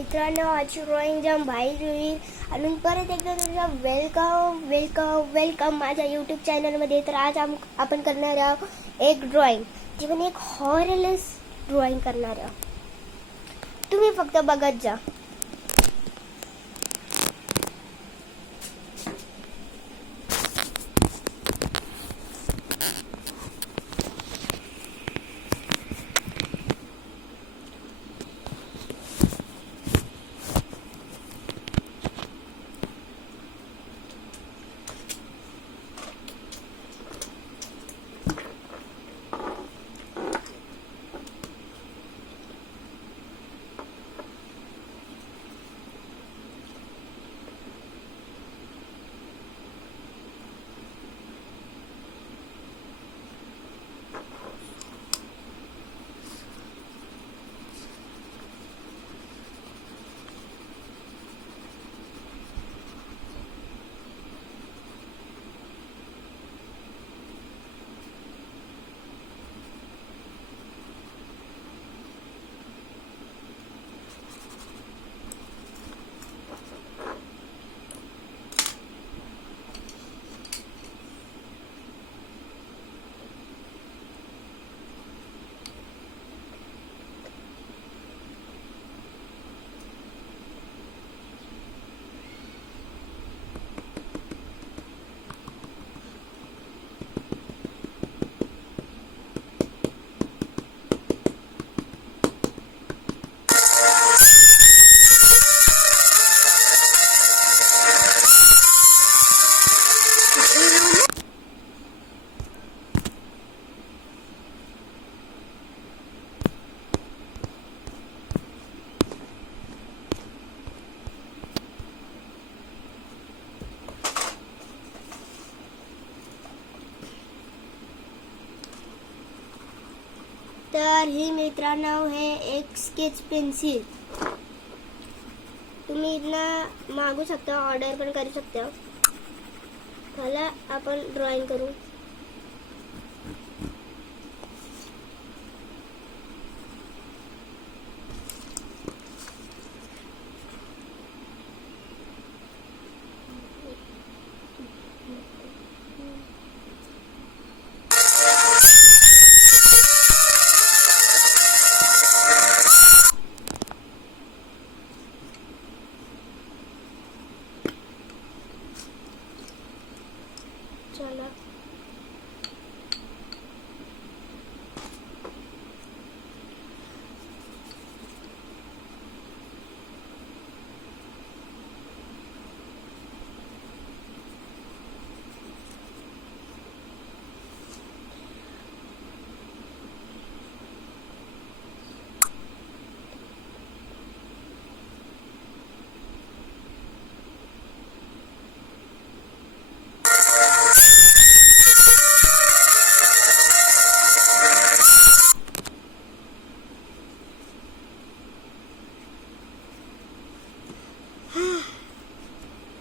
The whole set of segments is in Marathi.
मित्रांनो, आजची ड्रॉइंग जाम भारी होईल आणि परत एकदा तुझं वेलकम वेलकम वेलकम माझ्या यूट्यूब चॅनलमध्ये. तर आज आपण करणार आहोत एक ड्रॉइंग, जी पण एक हॉररलेस ड्रॉइंग करणार आहोत. तुम्ही फक्त बघत जा. तर ही मित्रांनो हे एक स्केच पेन्सिल तुम्ही इथनं मागू शकता, ऑर्डर पण करू शकता. चला आपण ड्रॉइंग करू. चला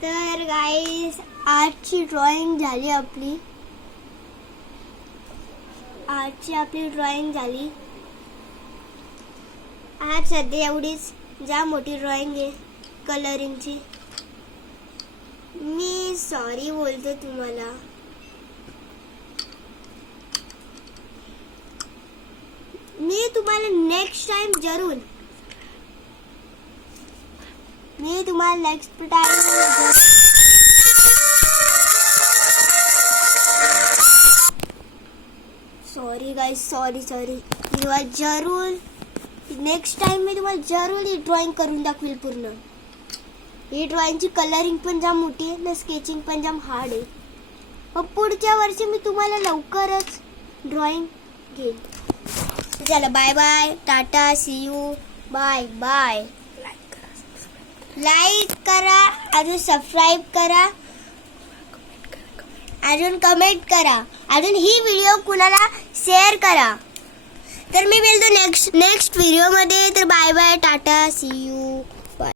तर गाईस, आजची ड्रॉइंग झाली आपली. ड्रॉइंग झाली. आज सध्या एवढीच जाम मोठी ड्रॉइंग आहे कलरिंगची. मी सॉरी बोलते तुम्हाला. मी तुम्हाला next time sorry guys, sorry. Next time मी तुम्हाला जरूर ही ड्रॉइंग करून दाखवेल पूर्ण. ही ड्रॉइंगची कलरिंग पण जाम मोठी आहे ना, स्केचिंग पण जाम हार्ड आहे. मग पुढच्या वर्षी मी तुम्हाला लवकरच ड्रॉइंग घेईन. चला bye bye, tata, see you, bye bye. Like करा, अजून सबस्क्राईब करा, अजून कमेंट करा, अजून ही व्हिडिओ कुणाला शेअर करा. तर मी मिळतो नेक्स्ट व्हिडिओ मध्ये. तर bye bye, tata, see you.